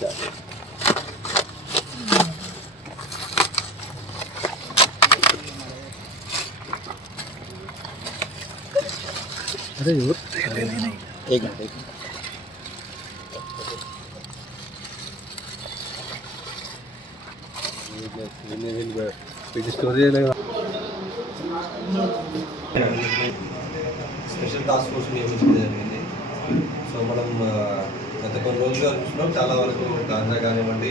போட்டேன் अरे वो एक मिनट एक స్పెషల్ టాస్క్ ఫోర్స్ నియమించడం జరిగింది సో మనం గత కొన్ని రోజులుగా చూస్తున్నాం. చాలా వరకు గాంజా కానివ్వండి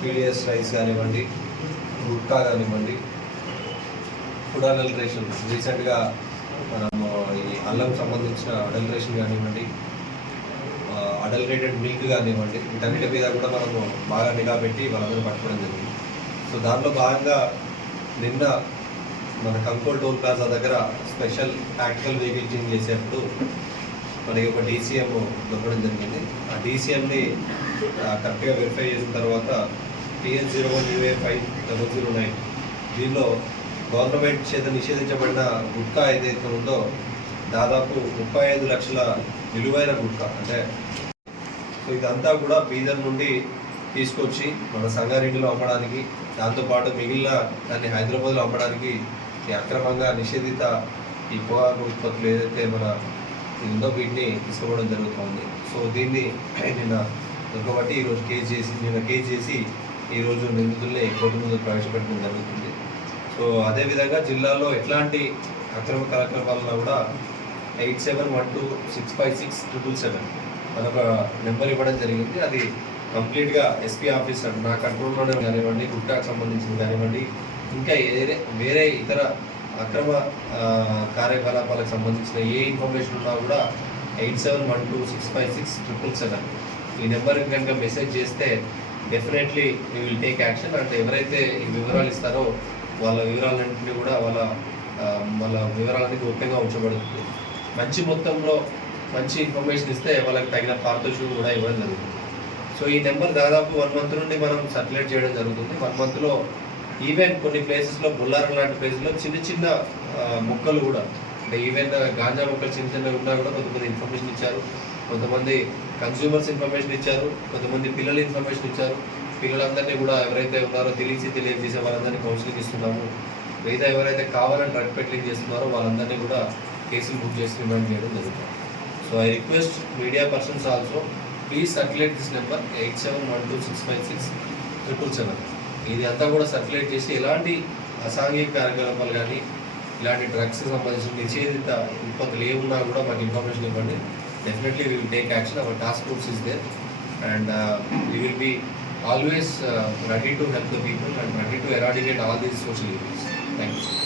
పీడిఎస్ రైస్ కానివ్వండి గుట్కా కానివ్వండి ఫుడ్ అడల్ట్రేషన్ రీసెంట్గా మనము ఈ అల్లం సంబంధించిన అడల్ట్రేషన్ కానివ్వండి అడల్టరేటెడ్ మిల్క్ కానివ్వండి వీటన్నిటి మీద కూడా మనము బాగా నిఘా పెట్టి వాళ్ళందరూ పట్టుకోవడం జరిగింది. సో దాంట్లో భాగంగా నిన్న మన కంకోల్ టోల్ ప్లాజా దగ్గర స్పెషల్ టాక్టికల్ వెహికల్ చేసేటప్పుడు మనకి ఒక డీసీఎం దొరకడం జరిగింది. ఆ డీసీఎంని కరెక్ట్గా వెరిఫై చేసిన తర్వాత TS zero one UA five double zero nine దీనిలో గవర్నమెంట్ చేత నిషేధించబడిన గుట్కా ఏదైతే ఉందో దాదాపు ముప్పై ఐదు లక్షల విలువైన గుట్కా అంటే సో ఇదంతా కూడా బీదర్ నుండి తీసుకొచ్చి మన సంగారెడ్డిలో అమ్మడానికి దాంతోపాటు మిగిలిన దాన్ని హైదరాబాద్లో అమ్మడానికి ఈ అక్రమంగా నిషేధిత ఈ పొగాకు ఉత్పత్తులు ఏదైతే మన ఉందో వీటిని తీసుకోవడం జరుగుతుంది. సో దీన్ని నిన్న దొరకబట్టి ఈరోజు కేసు చేసి నిన్న కేసు చేసి ఈరోజు నిందితుల్ని కోర్టు ముందు ప్రవేశపెట్టడం జరుగుతుంది. సో అదేవిధంగా జిల్లాలో ఎట్లాంటి అక్రమ కార్యక్రమాలను కూడా eight seven one two six five six triple seven మనొక number ఇవ్వడం జరిగింది. అది కంప్లీట్గా ఎస్పీ ఆఫీసర్ నా కంట్రోల్లోనే కానివ్వండి గుట్టాకు సంబంధించింది కానివ్వండి ఇంకా వేరే వేరే ఇతర అక్రమ కార్యకలాపాలకు సంబంధించిన ఏ ఇన్ఫర్మేషన్ ఉన్నా కూడా eight seven one two six five six triple seven. ఈ నెంబర్కి కనుక మెసేజ్ చేస్తే definitely we will take action అంటే ఎవరైతే ఈ వివరాలు ఇస్తారో వాళ్ళ వివరాలన్నింటినీ కూడా వాళ్ళ వాళ్ళ వివరాలన్నీ గోప్యంగా ఉంచబడుతుంది. మంచి మొత్తంలో మంచి ఇన్ఫర్మేషన్ ఇస్తే వాళ్ళకి తగిన పారితోషికం కూడా ఇవ్వడం జరుగుతుంది. సో ఈ నెంబర్ దాదాపు వన్ మంత్ నుండి మనం సర్క్యులేట్ చేయడం జరుగుతుంది. వన్ మంత్లో ఈవెన్ కొన్ని ప్లేసెస్లో బుల్లారం లాంటి ప్లేసెస్లో చిన్న చిన్న మొక్కలు కూడా అంటే ఈవెన్ గాంజా మొక్కలు చిన్న చిన్న ఉన్నా కూడా కొంతమంది ఇన్ఫర్మేషన్ ఇచ్చారు. కొంతమంది కన్స్యూమర్స్ ఇన్ఫర్మేషన్ ఇచ్చారు. కొంతమంది పిల్లలు ఇన్ఫర్మేషన్ ఇచ్చారు. పిల్లలందరినీ కూడా ఎవరైతే ఉన్నారో తెలిసి తెలియజేసే వాళ్ళందరినీ కౌన్సిలింగ్ ఇస్తున్నాము. లేదా ఎవరైతే కావాలని డ్రగ్ పెట్లింగ్ చేస్తున్నారో వాళ్ళందరినీ కూడా కేసులు బుక్ చేసి రిమాండ్ చేయడం జరుగుతుంది. So I request media persons also please circulate this number eight seven one two six five six triple seven ఇది అంతా కూడా సర్క్యులేట్ చేసి ఎలాంటి అసాంఘిక కార్యకలాపాలు కానీ ఇలాంటి డ్రగ్స్ సంబంధించిన నిషేధిత ఉత్పత్తులు ఏమున్నా కూడా మాకు ఇన్ఫర్మేషన్ ఇవ్వండి. Definitely will take action our task force is there and we will be always ready to help the people and ready to eradicate all these social events thank you